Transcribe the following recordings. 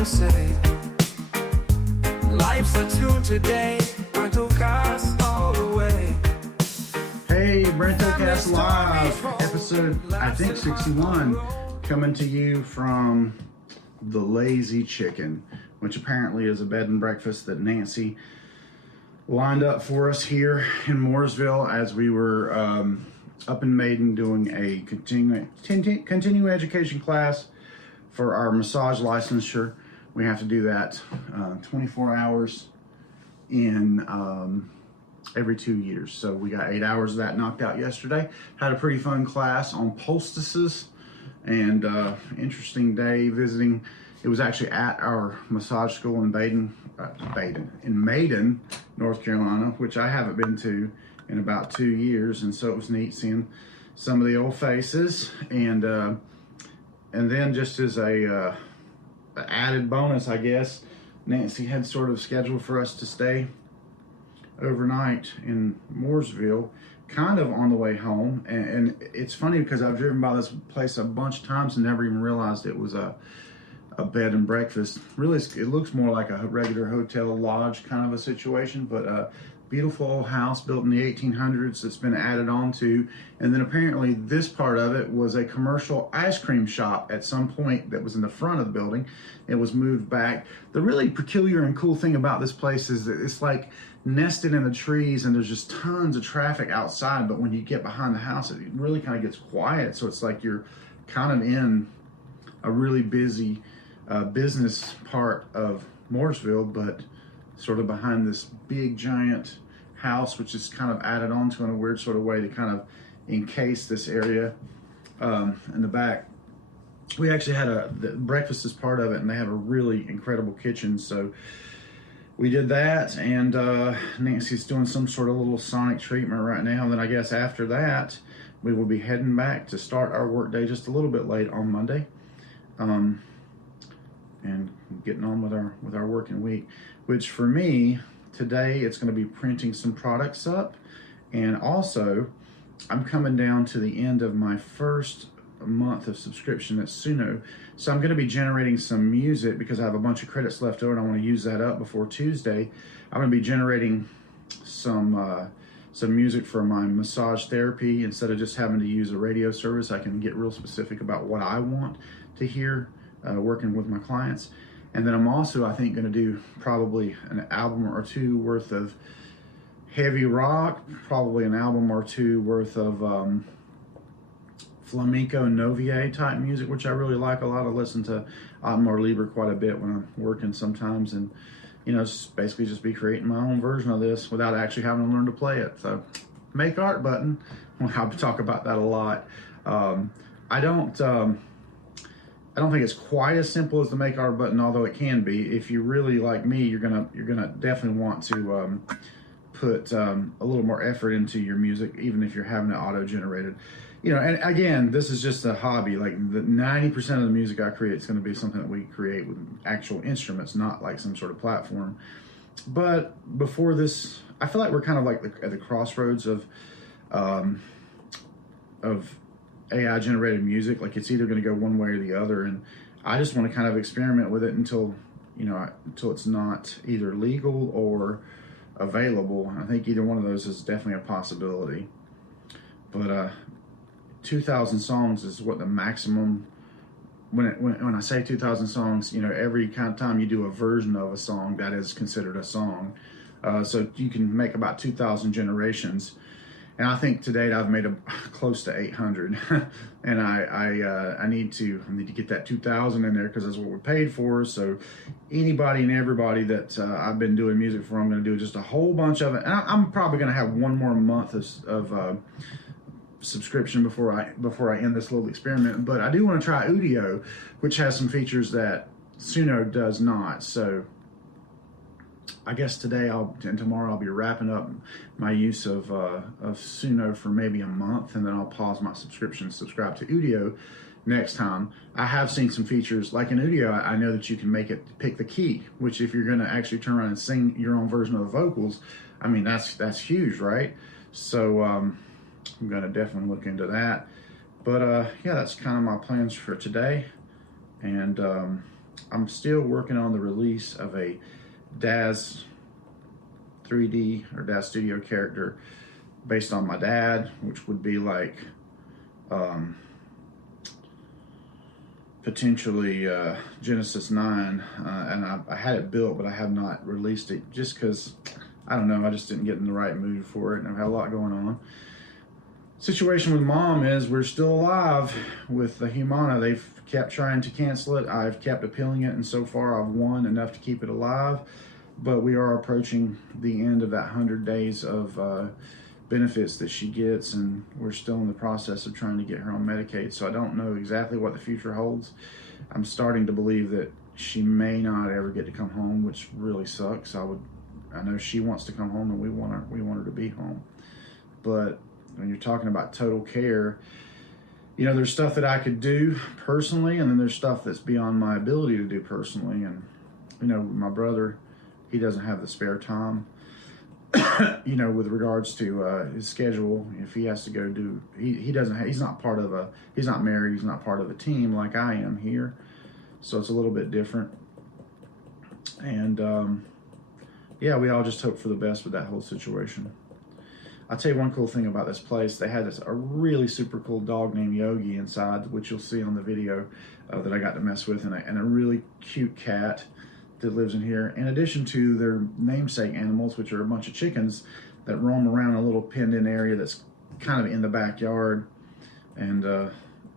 to say. Life's a tune today, Brentocast all the way. Hey, Brentocast Live, episode, I think 61, coming to you from the Lazy Chicken, which apparently is a bed and breakfast that Nancy lined up for us here in Mooresville as we were up in Maiden doing a continuing education class for our massage licensure. We have to do that 24 hours in every 2 years. So we got 8 hours of that knocked out yesterday. Had a pretty fun class on poultices and interesting day visiting. It was actually at our massage school in Maiden, North Carolina, which I haven't been to in about 2 years, and so it was neat seeing some of the old faces. And then just as a added bonus, I guess, Nancy had sort of scheduled for us to stay overnight in Mooresville, kind of on the way home. And it's funny because I've driven by this place a bunch of times and never even realized it was a bed and breakfast. Really, it looks more like a regular hotel lodge kind of a situation, but a beautiful old house built in the 1800s that's been added on to. And then apparently this part of it was a commercial ice cream shop at some point that was in the front of the building. It was moved back. The really peculiar and cool thing about this place is that it's like nested in the trees and there's just tons of traffic outside, but when you get behind the house, it really kind of gets quiet. So it's like you're kind of in a really busy business part of Mooresville, but sort of behind this big giant house, which is kind of added onto in a weird sort of way to kind of encase this area in the back. We actually had the breakfast as part of it, and they have a really incredible kitchen. So we did that, and Nancy's doing some sort of little sonic treatment right now. And then I guess after that, we will be heading back to start our work day just a little bit late on Monday. And getting on with our working week, which for me today it's going to be printing some products up, and also I'm coming down to the end of my first month of subscription at Suno, so I'm going to be generating some music because I have a bunch of credits left over and I want to use that up before Tuesday. I'm going to be generating some music for my massage therapy. Instead of just having to use a radio service, I can get real specific about what I want to hear working with my clients. And then I'm also, I think, going to do probably an album or two worth of heavy rock, probably an album or two worth of flamenco novie type music, which I really like a lot. I listen to Amor Libre quite a bit when I'm working sometimes, and you know, it's basically just be creating my own version of this without actually having to learn to play it. So make art button. I'll talk about that a lot. I don't think it's quite as simple as the make art button, although it can be. If you really like me, you're gonna definitely want to put a little more effort into your music, even if you're having it auto generated. You know, and again, this is just a hobby. Like the 90% of the music I create is going to be something that we create with actual instruments, not like some sort of platform. But before this, I feel like we're kind of like at the crossroads of AI generated music. Like it's either going to go one way or the other, and I just want to kind of experiment with it until it's not either legal or available. I think either one of those is definitely a possibility. But 2,000 songs is what the maximum. When I say 2,000 songs, you know, every kind of time you do a version of a song, that is considered a song. So you can make about 2,000 generations. And I think to date I've made close to 800, and I need to get that 2,000 in there because that's what we're paid for. So anybody and everybody that I've been doing music for, I'm going to do just a whole bunch of it. And I'm probably going to have one more month of subscription before I end this little experiment. But I do want to try Udio, which has some features that Suno does not. So I guess today and tomorrow I'll be wrapping up my use of Suno for maybe a month, and then I'll pause my subscription and subscribe to Udio next time. I have seen some features like in Udio. I know that you can make it pick the key, which if you're going to actually turn around and sing your own version of the vocals, I mean that's huge, right? So I'm going to definitely look into that. But yeah, that's kind of my plans for today, and I'm still working on the release of a DAZ 3D or DAZ Studio character based on my dad, which would be like potentially Genesis 9, and I had it built, but I have not released it just because, I don't know, I just didn't get in the right mood for it, and I've had a lot going on. Situation with Mom is we're still alive with the Humana. They've kept trying to cancel it. I've kept appealing it, and so far I've won enough to keep it alive, but we are approaching the end of that 100 days of benefits that she gets, and we're still in the process of trying to get her on Medicaid, so I don't know exactly what the future holds. I'm starting to believe that she may not ever get to come home, which really sucks. I know she wants to come home, and we want her to be home. But when you're talking about total care, you know, there's stuff that I could do personally, and then there's stuff that's beyond my ability to do personally. And, you know, my brother, he doesn't have the spare time, you know, with regards to his schedule. If he has to go do, he's not married, he's not part of a team like I am here. So it's a little bit different. And yeah, we all just hope for the best with that whole situation. I'll tell you one cool thing about this place. They had a really super cool dog named Yogi inside, which you'll see on the video that I got to mess with, and a really cute cat that lives in here, in addition to their namesake animals, which are a bunch of chickens that roam around a little penned-in area that's kind of in the backyard. And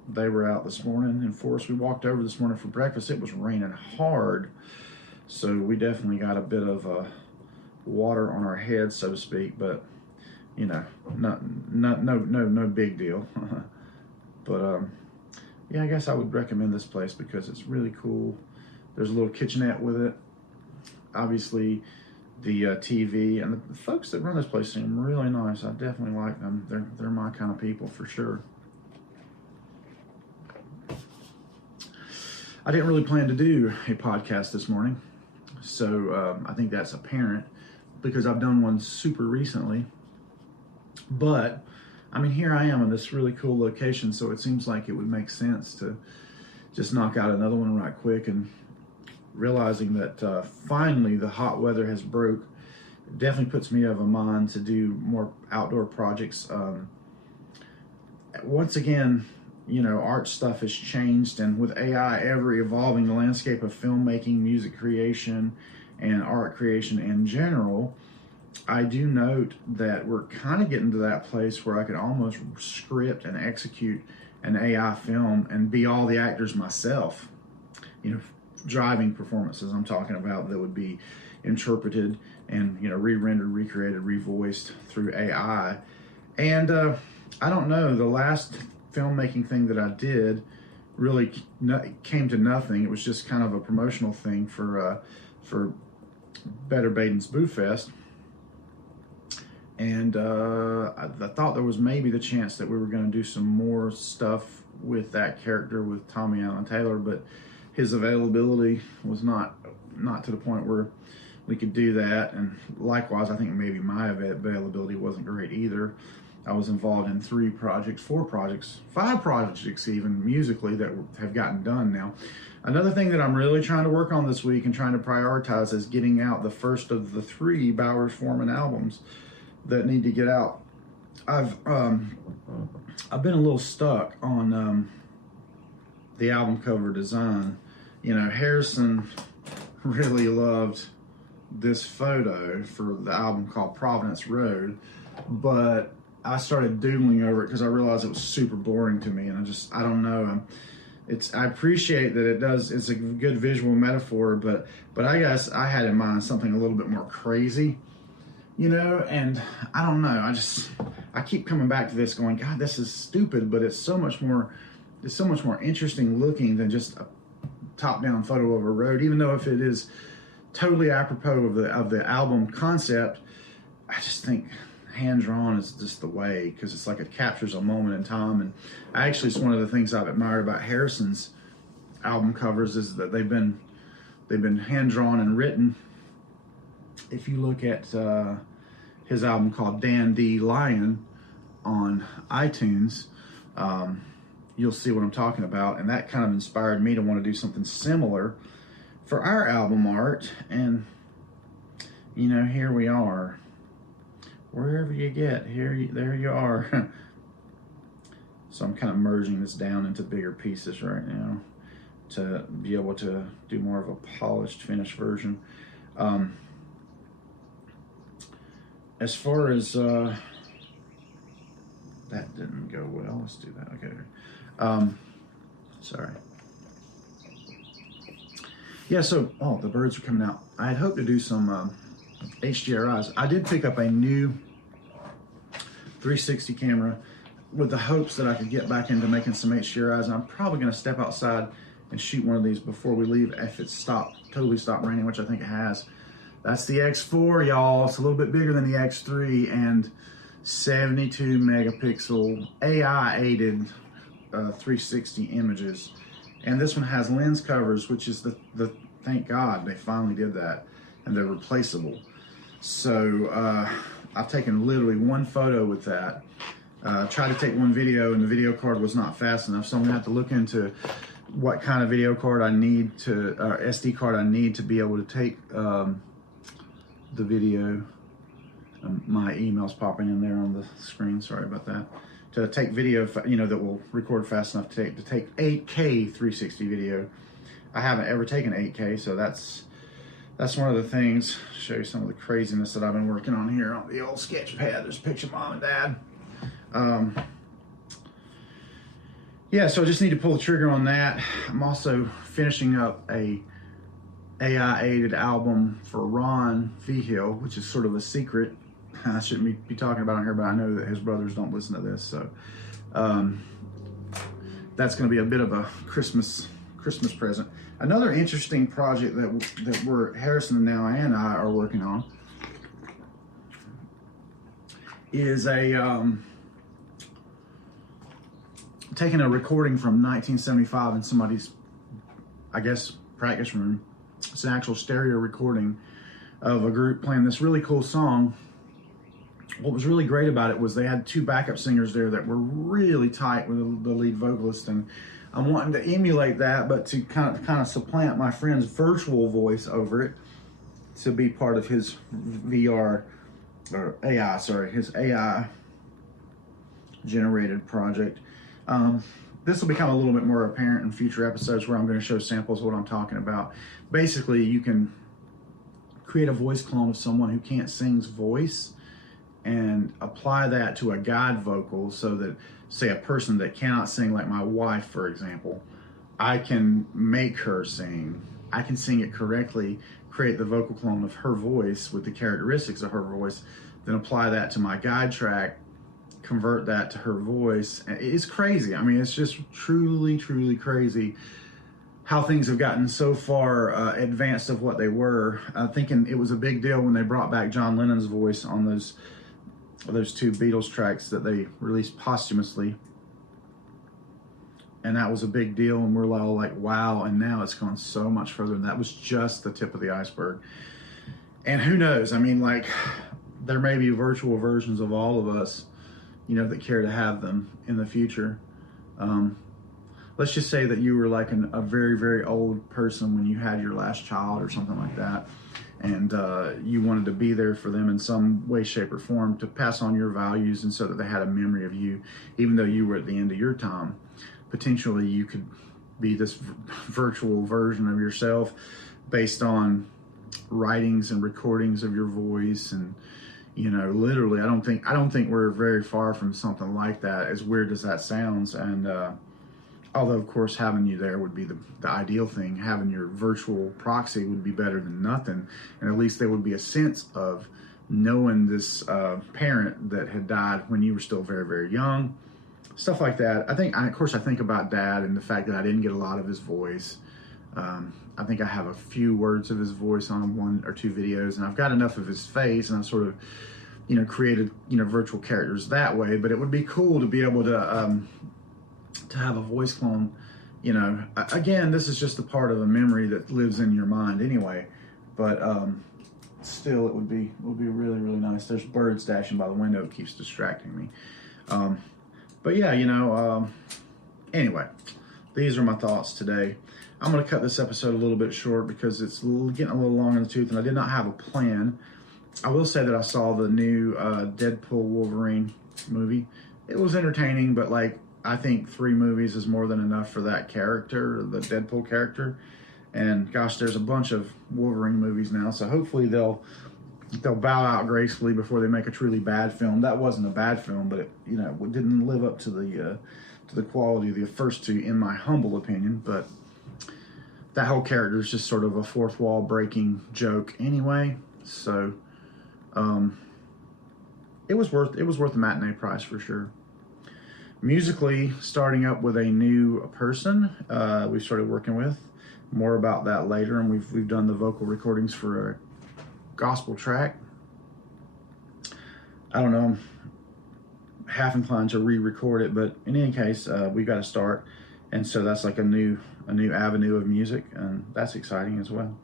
they were out this morning in force. We walked over this morning for breakfast. It was raining hard, so we definitely got a bit of water on our heads, so to speak, but you know, no big deal. But yeah, I guess I would recommend this place because it's really cool. There's a little kitchenette with it. Obviously, the TV, and the folks that run this place seem really nice. I definitely like them. They're my kind of people for sure. I didn't really plan to do a podcast this morning, so I think that's apparent because I've done one super recently. But I mean, here I am in this really cool location, so it seems like it would make sense to just knock out another one right quick. And realizing that finally the hot weather has broke, it definitely puts me of a mind to do more outdoor projects. Once again, you know, art stuff has changed, and with AI ever evolving the landscape of filmmaking, music creation, and art creation in general, I do note that we're kind of getting to that place where I could almost script and execute an AI film and be all the actors myself. You know, driving performances I'm talking about that would be interpreted and, you know, re-rendered, recreated, revoiced through AI. And I don't know, the last filmmaking thing that I did really came to nothing. It was just kind of a promotional thing for Better Baden's Boo Fest. And I thought there was maybe the chance that we were going to do some more stuff with that character with Tommy Allen Taylor, but his availability was not to the point where we could do that. And likewise, I think maybe my availability wasn't great either. I was involved in 3 projects, 4 projects, 5 projects even musically that have gotten done now. Another thing that I'm really trying to work on this week and trying to prioritize is getting out the first of the 3 Bowers Foreman albums that need to get out. I've been a little stuck on the album cover design. You know, Harrison really loved this photo for the album called Providence Road, but I started doodling over it because I realized it was super boring to me, and I don't know. I appreciate that it's a good visual metaphor, but I guess I had in mind something a little bit more crazy. You know, and I don't know, I keep coming back to this going, God, this is stupid, but it's so much more interesting looking than just a top-down photo of a road, even though if it is totally apropos of the album concept, I just think hand-drawn is just the way, because it's like it captures a moment in time. And it's one of the things I've admired about Harrison's album covers is that they've been hand-drawn and written. If you look at his album called Dan D. Lion on iTunes, you'll see what I'm talking about. And that kind of inspired me to want to do something similar for our album art. And you know, here we are. Wherever you get, there you are. So I'm kind of merging this down into bigger pieces right now to be able to do more of a polished, finished version. As far as that didn't go well. Let's do that. Okay. Sorry. Yeah. So, oh, the birds are coming out. I had hoped to do some HDRIs. I did pick up a new 360 camera with the hopes that I could get back into making some HDRIs. And I'm probably going to step outside and shoot one of these before we leave if it's totally stopped raining, which I think it has. That's the X4, y'all. It's a little bit bigger than the X3 and 72 megapixel AI aided 360 images. And this one has lens covers, which is the thank God they finally did that, and they're replaceable. So I've taken literally one photo with that. Tried to take one video and the video card was not fast enough, so I'm gonna have to look into what kind of video card I need to, SD card I need to be able to take the video. My email's popping in there on the screen, sorry about that. To take video, you know, that will record fast enough to take 8K 360 video. I haven't ever taken 8K, so that's one of the things. Show you some of the craziness that I've been working on here on the old sketch pad. There's a picture of Mom and Dad. Yeah, so I just need to pull the trigger on that. I'm also finishing up a AI aided album for Ron Vigil, which is sort of a secret. I shouldn't be talking about it here, but I know that his brothers don't listen to this, so that's going to be a bit of a Christmas present. Another interesting project that Harrison and I are working on is taking a recording from 1975 in somebody's, I guess, practice room. It's an actual stereo recording of a group playing this really cool song. What was really great about it was they had two backup singers there that were really tight with the lead vocalist, and I'm wanting to emulate that, but to kind of supplant my friend's virtual voice over it to be part of his his AI generated project. This will become a little bit more apparent in future episodes where I'm going to show samples of what I'm talking about. Basically, you can create a voice clone of someone who can't sing's voice and apply that to a guide vocal so that, say, a person that cannot sing, like my wife, for example, I can make her sing. I can sing it correctly, create the vocal clone of her voice with the characteristics of her voice, then apply that to my guide track, convert that to her voice. It's crazy. I mean, it's just truly, truly crazy how things have gotten so far advanced of what they were. Thinking it was a big deal when they brought back John Lennon's voice on those two Beatles tracks that they released posthumously. And that was a big deal, and we're all like, wow, and now it's gone so much further, and that was just the tip of the iceberg. And who knows, I mean, like, there may be virtual versions of all of us, you know, that care to have them in the future. Let's just say that you were like a very, very old person when you had your last child or something like that, and you wanted to be there for them in some way, shape, or form to pass on your values, and so that they had a memory of you, even though you were at the end of your time. Potentially, you could be this virtual version of yourself based on writings and recordings of your voice, and you know, literally, I don't think we're very far from something like that, as weird as that sounds. And although, of course, having you there would be the ideal thing, having your virtual proxy would be better than nothing. And at least there would be a sense of knowing this parent that had died when you were still very, very young. Stuff like that. I think about Dad and the fact that I didn't get a lot of his voice. I think I have a few words of his voice on one or two videos, and I've got enough of his face, and I've sort of, you know, created, you know, virtual characters that way. But it would be cool to be able to have a voice clone. You know, again, this is just a part of a memory that lives in your mind anyway. But still, it would be really, really nice. There's birds dashing by the window. It keeps distracting me. But yeah, you know, anyway, these are my thoughts today. I'm going to cut this episode a little bit short because it's getting a little long in the tooth, and I did not have a plan. I will say that I saw the new Deadpool Wolverine movie. It was entertaining, but like, I think 3 movies is more than enough for that character, the Deadpool character. And gosh, there's a bunch of Wolverine movies now, so hopefully they'll bow out gracefully before they make a truly bad film. That wasn't a bad film, but it, you know, it didn't live up to the quality of the first 2, in my humble opinion. But that whole character is just sort of a fourth wall breaking joke anyway. So it was worth the matinee price for sure. Musically, starting up with a new person we started working with. More about that later, and we've done the vocal recordings for a gospel track. I don't know, I'm half inclined to re-record it, but in any case, we got to start, and so that's like a new avenue of music, and that's exciting as well.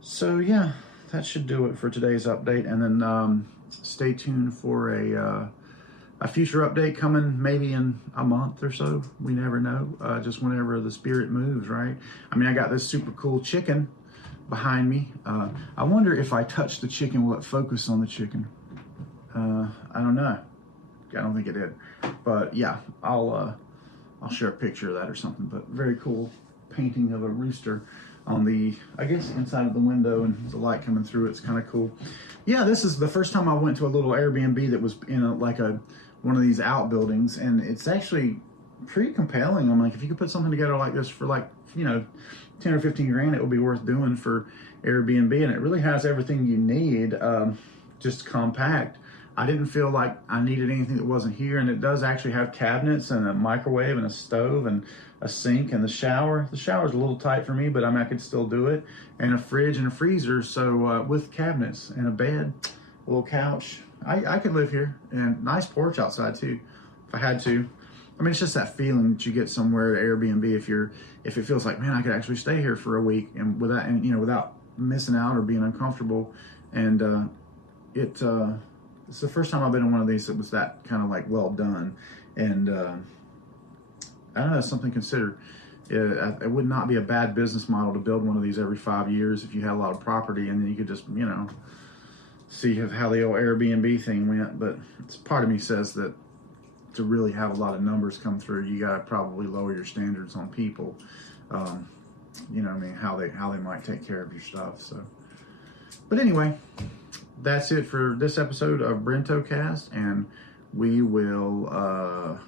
So yeah, that should do it for today's update, and then stay tuned for a future update coming maybe in a month or so. We never know, just whenever the spirit moves, right? I mean, I got this super cool chicken behind me. I wonder if I touch the chicken, will it focus on the chicken? I don't know. I don't think it did. But yeah, I'll share a picture of that or something. But very cool painting of a rooster on the, I guess, inside of the window, and the light coming through. It's kind of cool. Yeah, this is the first time I went to a little Airbnb that was in one of these outbuildings, and it's actually pretty compelling. I'm like, if you could put something together like this for like, you know, 10 or 15 grand, it would be worth doing for Airbnb. And it really has everything you need, just compact. I didn't feel like I needed anything that wasn't here, and it does actually have cabinets and a microwave and a stove and a sink and the shower. The shower's a little tight for me, but I mean, I could still do it. And a fridge and a freezer, so with cabinets and a bed, a little couch. I could live here, and nice porch outside too, if I had to. I mean, it's just that feeling that you get somewhere at Airbnb if it feels like, man, I could actually stay here for a week and without missing out or being uncomfortable. And it's the first time I've been in one of these that was that kind of like well done. And I don't know, something to consider. It would not be a bad business model to build one of these every 5 years if you had a lot of property, and then you could just, you know, see how the old Airbnb thing went. But it's, part of me says that to really have a lot of numbers come through, you got to probably lower your standards on people. You know what I mean, how they might take care of your stuff. So, but anyway, that's it for this episode of Brentocast, and we will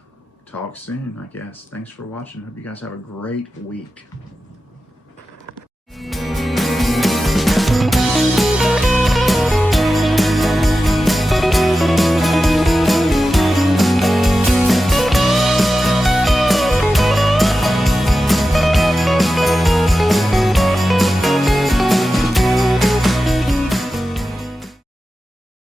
talk soon, I guess. Thanks for watching. Hope you guys have a great week.